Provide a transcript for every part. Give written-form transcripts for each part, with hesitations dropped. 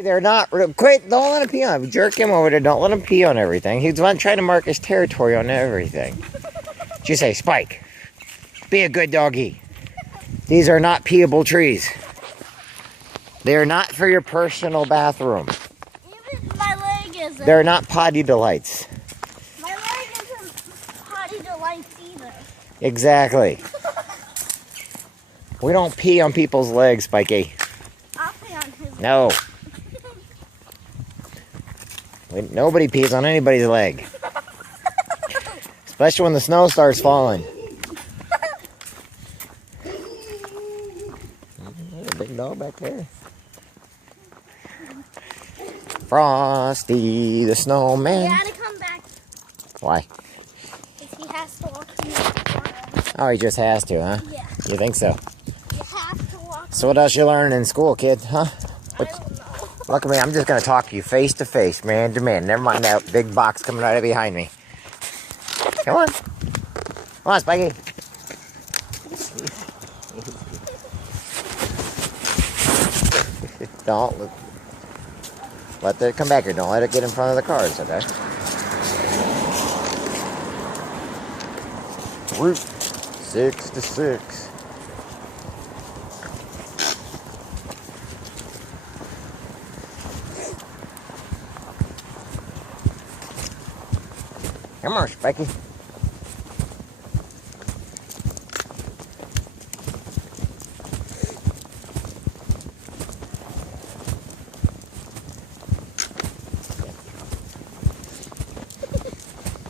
They're not. Quit! Don't let him pee on him. Jerk him over there. Don't let him pee on everything. He's trying to mark his territory on everything. Just say, Spike, be a good doggy. These are not peeable trees. They are not for your personal bathroom. Even my leg isn't. They're not potty delights. My leg isn't potty delights either. Exactly. We don't pee on people's legs, Spiky. I'll pee on his No. Nobody pees on anybody's leg. Especially when the snow starts falling. There's a big dog back there. Frosty the snowman. He had to come back. Why? Because he has to walk to me. Oh, he just has to, huh? Yeah. You think so? You have to walk. So what else you learn in school, kid, huh? I don't know. Look at me, I'm just going to talk to you face to face, man to man. Never mind that big box coming right behind me. Come on. Come on, Spiky. Don't let it come back here. Don't let it get in front of the cars, okay? Route 66. Come on, Spiky.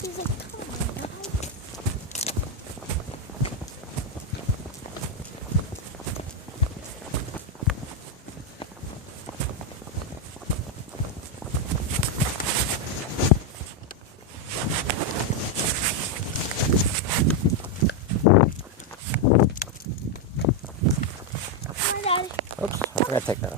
He's like, come on, guys. Come on, Daddy. Oops, I forgot to take that off.